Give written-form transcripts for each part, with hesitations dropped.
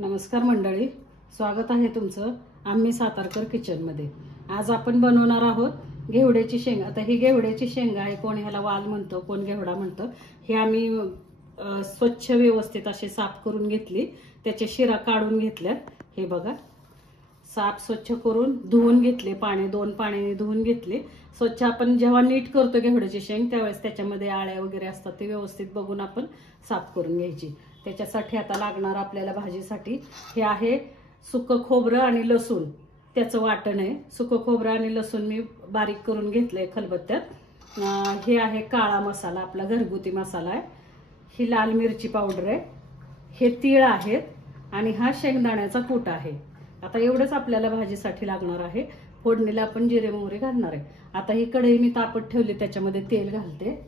नमस्कार मंडळी, स्वागत आहे तुमचं आम्ही सातारकर किचनमध्ये। आज आपण बनवणार आहोत घेवड्याची शेंग। आता ही घेवड्याची शेंग आहे, कोण ह्याला वाल म्हणतो, कोण घेवडा म्हणतो। हे आम्ही स्वच्छ व्यवस्थित असे साफ करून घेतली, त्याचे शिरा काढून घेतल्यात। हे बघा, साफ स्वच्छ करून धुवून घेतले, दोन पाण्याने धुवून घेतले स्वच्छ। आपण जेव्हा नीट करतो घेवड्याची शेंग त्यावेळेस त्याच्यामध्ये आळ्या वगैरे असतात, ते व्यवस्थित बघून आपण साफ करून घ्यायची। त्याच्यासाठी आता लागणार आपल्याला भाजीसाठी हे आहे सुकं खोबरं आणि लसूण, त्याचं वाटण आहे। सुकं खोबरं आणि लसूण मी बारीक करून घेतलंय खलबत्त्यात। हे आहे काळा मसाला, आपला घरगुती मसाला आहे। ही लाल मिरची पावडर आहे, हे तीळ आहेत आणि हा शेंगदाण्याचा कूट आहे। आता एवढंच आपल्याला भाजीसाठी लागणार आहे। फोडणीला आपण जिरे मोहरी घालणार आहे। आता ही कढई मी तापत ठेवली, त्याच्यामध्ये तेल घालते।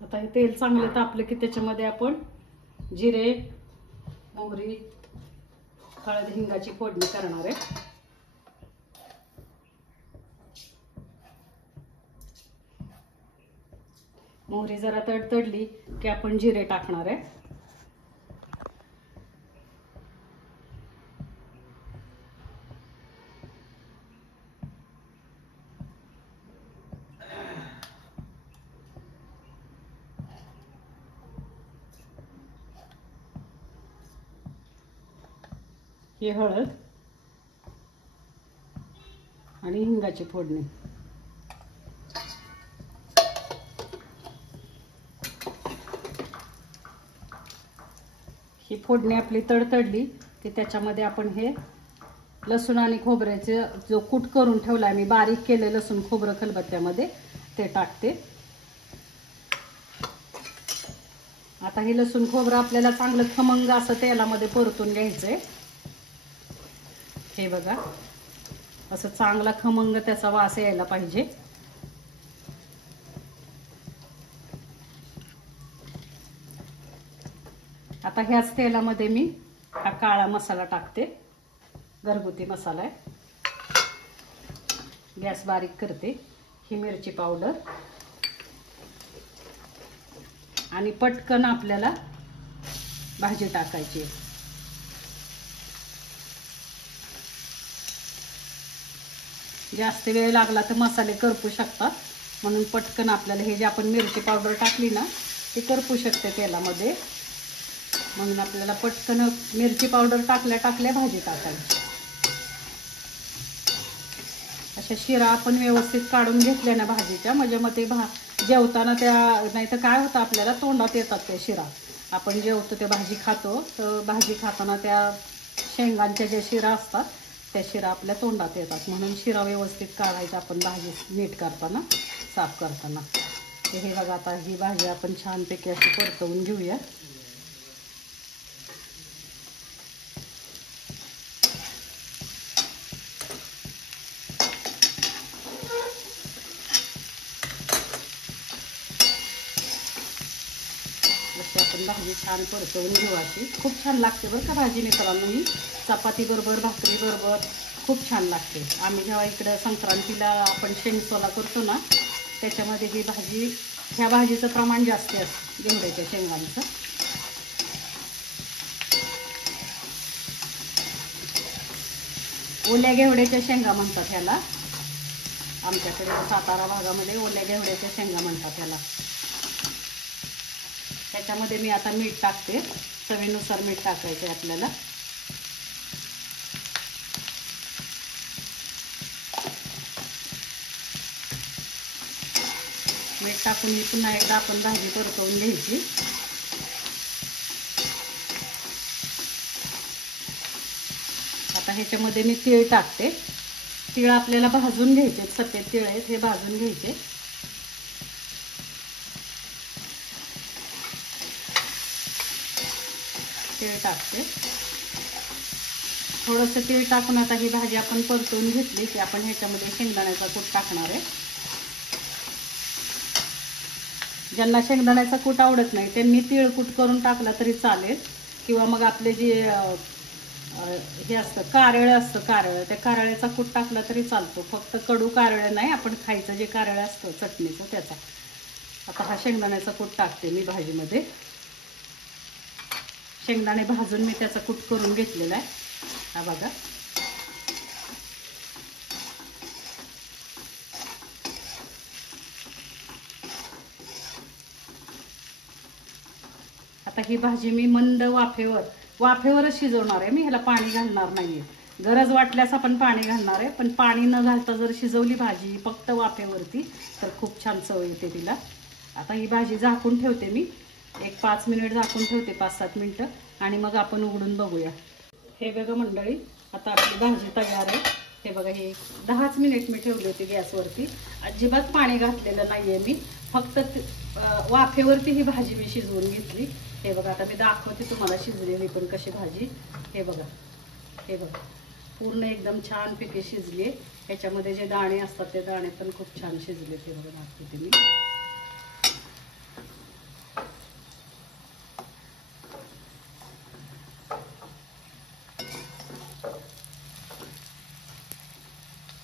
आता हे तेल चांगलं तापलं की त्याच्यामध्ये आपण जिरे मोहरी हळद हिंगाची फोडणी करणार आहे। मोहरी जरा तडतडली की आपण जिरे टाकणार आहे। ही हळद आणि हिंगाची फोडणी। ही फोडणी आपली तडतडली की त्याच्यामध्ये आपण हे लसूण आणि खोबऱ्याचे जो कूट करून ठेवलाय मी, बारीक केले लसूण खोबरं खलबत्त्यामध्ये, ते टाकते। आता हे लसूण खोबरं आपल्याला चांगलं खमंग असं तेलामध्ये परतून घ्यायचंय। हे बघा, असं चांगला खमंग त्याचा वास यायला पाहिजे। आता ह्याच तेलामध्ये मी हा काळा मसाला टाकते, घरगुती मसाला आहे। गॅस बारीक करते। ही मिरची पावडर आणि पटकन आपल्याला भाजी टाकायची। जास्त वेळ लागला तर मसाले करपू शकतात, म्हणून पटकन आपल्याला हे जे आपण मिरची पावडर टाकली ना ती करपू शकते तेलामध्ये, म्हणून आपल्याला पटकन मिरची पावडर टाकल्या टाकल्या भाजी टाकायची। अशा शिरा आपण व्यवस्थित काढून घेतल्या ना भाजीच्या, म्हणजे मग ते जेवताना त्या, नाही तर काय होतं आपल्याला तोंडात येतात त्या शिरा। आपण जेवतो ते भाजी खातो, तर भाजी खाताना त्या शेंगांच्या ज्या शिरा असतात त्या शिरा आपल्या तोंडात येतात, म्हणून शिरा व्यवस्थित काढायचा आपण भाजी नीट करताना, साफ करताना। हे बघा, आता ही भाजी आपण छानपैकी अशी परतवून घेऊया। आपण भाजी छान परतवून घेऊ अशी। खूप छान लागते बरं का भाजी मित्रांनो, ही चपाती बरोबर भाकरी बरोबर खूप छान लागते। आम्ही जेव्हा इकडे संक्रांतीला आपण शेंगसोला करतो ना, त्याच्यामध्ये ही भाजी, ह्या भाजीचं प्रमाण जास्त असतं घेवड्याच्या शेंगांचं। ओल्या घेवड्याच्या शेंगा म्हणतात ह्याला, आमच्याकडे सातारा भागामध्ये ओल्या घेवड्याच्या शेंगा म्हणतात ह्याला। त्याच्यामध्ये मी आता मीठ टाकते, चवीनुसार मीठ टाकायचं आपल्याला। मीठ टाकून ही पुन्हा एकदा आपण भाजी परतवून घ्यायची। आता ह्याच्यामध्ये मी तीळ टाकते। तीळ आपल्याला भाजून घ्यायचे, सफेद तीळ आहेत हे भाजून घ्यायचे। तीळ टाकते, थोडंसं तीळ टाकून आता ही भाजी आपण परतवून घेतली की आपण ह्याच्यामध्ये शेंगदाण्याचा कूट टाकणार आहे। ज्यांना शेंगदाण्याचा कूट आवडत नाही त्यांनी तीळ कूट करून टाकला तरी चालेल, किंवा मग आपले जे हे असतं कारळं असतं, कारळं, त्या कारळ्याचा कूट टाकला तरी चालतो. फक्त कडू कारळं नाही, आपण खायचं जे कारळं असतं चटणीचं त्याचा. आता हा शेंगदाण्याचा कूट टाकते मी भाजीमध्ये. शेंगदाणे भाजून मी त्याचा कूट करून घेतलेला आहे. हा बघा. आता ही भाजी मी मंद वाफेवरच शिजवणार आहे. मी ह्याला पाणी घालणार नाहीये. गरज वाटल्यास आपण पाणी घालणार आहे, पण पाणी न घालता जर शिजवली भाजी फक्त वाफेवरती तर खूप छान चव येते तिला. आता ही भाजी झाकून ठेवते मी. एक 5 मिनिट झाकून ठेवते, 5-7 मिनिटं, आणि मग आपण उघडून बघूया. हे बघा मंडळी, आता आपली भाजी तयार आहे. हे बघा, हे 10च मिनिट मी ठेवली होती गॅसवरती. अजिबात पाणी घातलेलं नाहीये मी, फक्त वाफेवरती ही भाजी मी शिजवून घेतली. हे बघा, आता मी दाखवते तुम्हाला शिजलेली पण कशी भाजी. हे बघा, हे बघा, पूर्ण एकदम छान पिके शिजली. ह्याच्यामध्ये जे दाणे असतात ते दाणे पण खूप छान शिजले. ते बघा दाखवते मी.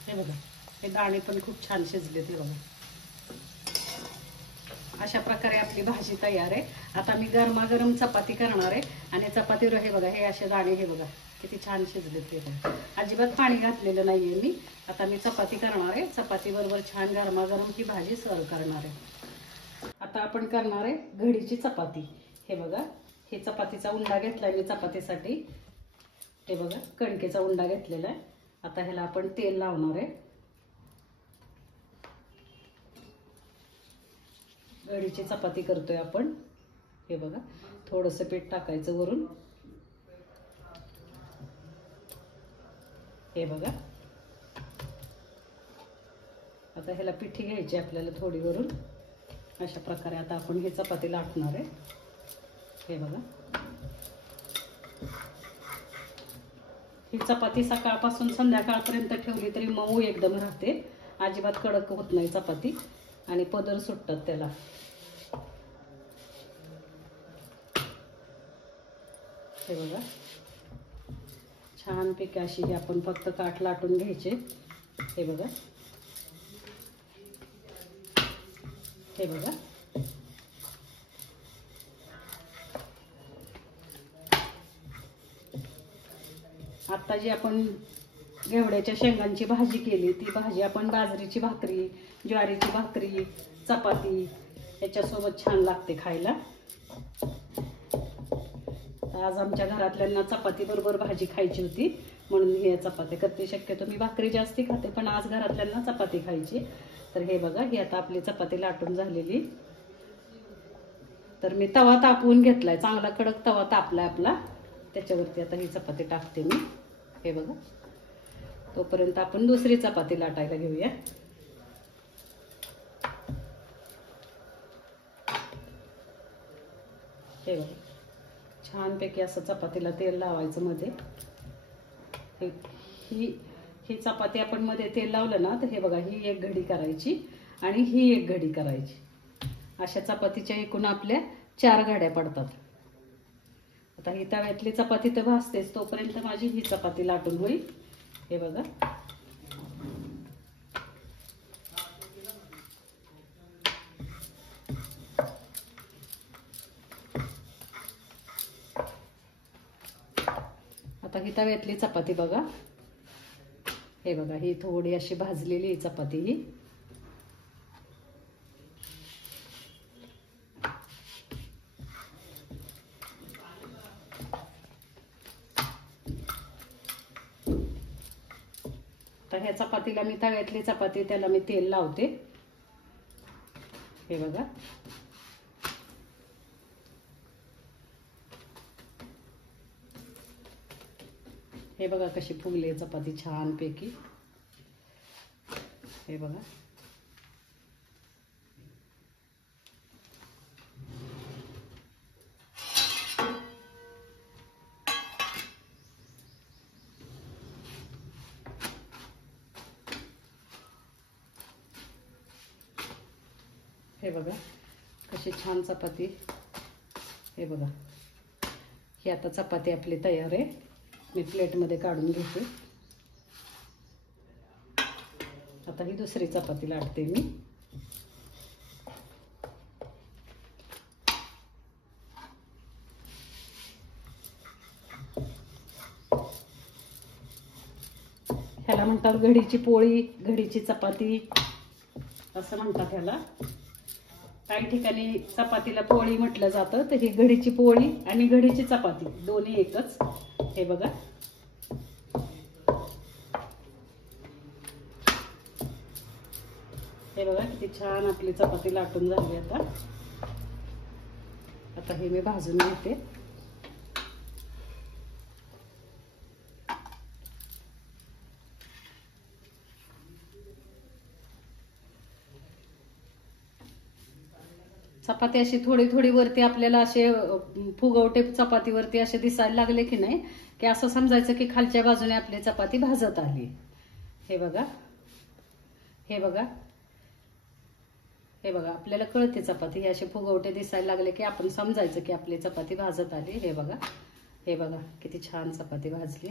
हे बघा, हे दाणे पण खूप छान शिजले. ते बघा, अशा प्रकारे आपली भाजी तयार आहे. आता मी गरमागरम चपाती करणार आहे, आणि चपातीवर हे बघा, हे असे दाणे, हे बघा किती छान शिजले. ते बघा, अजिबात पाणी घातलेलं नाहीये मी. आता मी चपाती करणार आहे. चपाती बरोबर छान गरमागरम ही भाजी सर्व करणार आहे. आता आपण करणार आहे घडीची चपाती. हे बघा, हे चपातीचा उंडा घेतलाय मी चपातीसाठी. हे बघा, कणकेचा उंडा घेतलेला आहे. आता ह्याला आपण तेल लावणार आहे. घडीची चपाती करतोय आपण. हे बघा, थोडंसं पीठ टाकायचं वरून. हे बघा, आता ह्याला पिठी घ्यायची आपल्याला थोडी वरून. अशा प्रकारे आता आपण ही चपाती लाटणार आहे. हे बघा, ही चपाती सकाळपासून संध्याकाळपर्यंत ठेवली तरी मऊ एकदम राहते. अजिबात कडक होत नाही चपाती, आणि पदर सुटतात त्याला. हे बघा, छानपैकी अशी आपण फक्त काठ लाटून घ्यायचे. हे बघा, हे बघा, आता जी आपण घेवड्याच्या शेंगांची भाजी केली, ती भाजी आपण बाजरीची भाकरी, ज्वारीची भाकरी, चपाती याच्यासोबत छान लागते खायला. आज आमच्या घरातल्यांना चपाती बरोबर भाजी खायची होती, म्हणून हे चपाती करते. शक्यतो मी भाकरी जास्ती खाते, पण आज घरातल्यांना चपाती खायची. तर हे बघा, ही आता आपली चपाती लाटून झालेली. तर मी तवा तापवून घेतलाय, चांगला कडक तवा तापलाय आपला. त्याच्यावरती आता ही चपाती टाकते मी. हे बघा, तोपर्यंत आपण दुसरी चपाती लाटायला घेऊया. हे बघा, छानपैकी असं चपातीला तेल लावायचं मध्ये. ही चपाती आपण मध्ये तेल लावलं ना, तर हे बघा, ही एक घडी करायची आणि ही एक घडी करायची. अशा चपातीच्या एकूण आपल्या 4 घड्या पडतात. आता ही तव्यातली चपाती तर भाजतेच, तोपर्यंत माझी ही चपाती लाटून होईल. हे बघा, आता ही तव्यातली चपाती बघा. हे बघा, ही थोडी अशी भाजलेली चपाती ही. तर ह्या चपातीला मी तव्यातली चपाती, त्याला मी तेल लावते. हे बघा, हे बघा कशी फुगली चपाती छानपैकी. हे बघा, हे बघा कशी छान चपाती, हे बघा. ही आता चपाती आपली तयार आहे. मी प्लेटमध्ये काढून घेते. आता ही दुसरी चपाती लाटते मी. ह्याला म्हणतात घडीची पोळी, घडीची चपाती असं म्हणतात ह्याला. काही ठिकाणी चपातीला पोळी म्हटलं जातं, तर ही घडीची पोळी आणि घडीची चपाती दोन्ही एकच. हे बघा. हे बघा किती छान आपली चपाती लाटून झाली. आता हे मी भाजून घेते. चपाती अशी थोडी थोडी वरती आपल्याला असे फुगवटे चपातीवरती असे दिसायला लागले की नाही, की असं समजायचं की खालच्या बाजूने आपली चपाती भाजत आली. हे बघा, हे बघा, हे बघा. आपल्याला कळते चपाती हे असे फुगवटे दिसायला लागले की आपण समजायचं की आपली चपाती भाजत आली. हे बघा, हे बघा किती छान चपाती भाजली.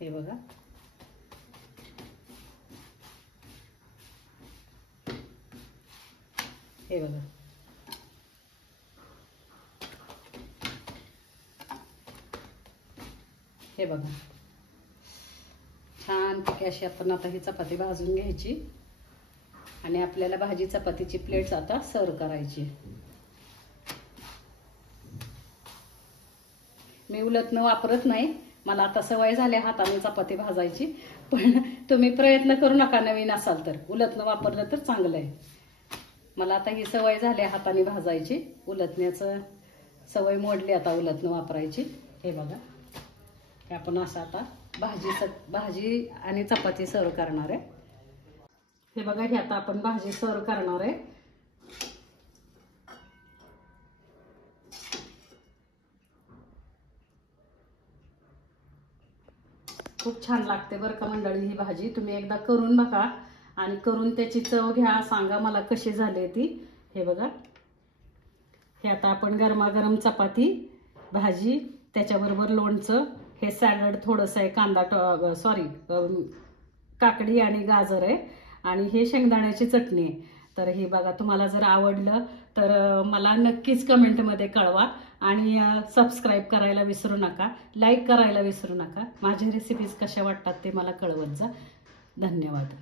हे बघा. हे बघा. हे बघा छान पैकी अशी आपण आता ही चपाती भाजून घ्यायची आणि आपल्याला भाजी चपातीची प्लेट्स आता सर्व करायची. मी उलटणं वापरत नाही, मला आता सवय झाली हाताने चपाती भाजायची. पण तुम्ही प्रयत्न करू नका, नवीन असाल तर. उलटणं वापरलं तर चांगलं आहे. मला आता ही सवय झाली हाताने भाजायची. उलटण्याचं सवय मोडली आता उलटणं वापरायची. हे बघा, हे आपण असं आता भाजी आणि चपाती सर्व करणार आहे. हे बघा, हे आता आपण भाजी सर्व करणार आहे. खूप छान लागते बरं का मंडळी ही भाजी. तुम्ही एकदा करून बघा आणि करून त्याची चव घ्या, सांगा मला कशी झाली ती. हे बघा, हे आता आपण गरमागरम चपाती, भाजी, त्याच्याबरोबर लोणचं, हे सॅलड थोडंसं आहे, कांदा काकडी आणि गाजर आहे आणि हे शेंगदाण्याची चटणी आहे. तर हे बघा, तुम्हाला जर आवडलं तर मला नक्कीच कमेंटमध्ये कळवा आणि सबस्क्राईब करायला विसरू नका, लाईक करायला विसरू नका. माझे रेसिपीज कशा वाटतात ते मला कळवत जा. धन्यवाद.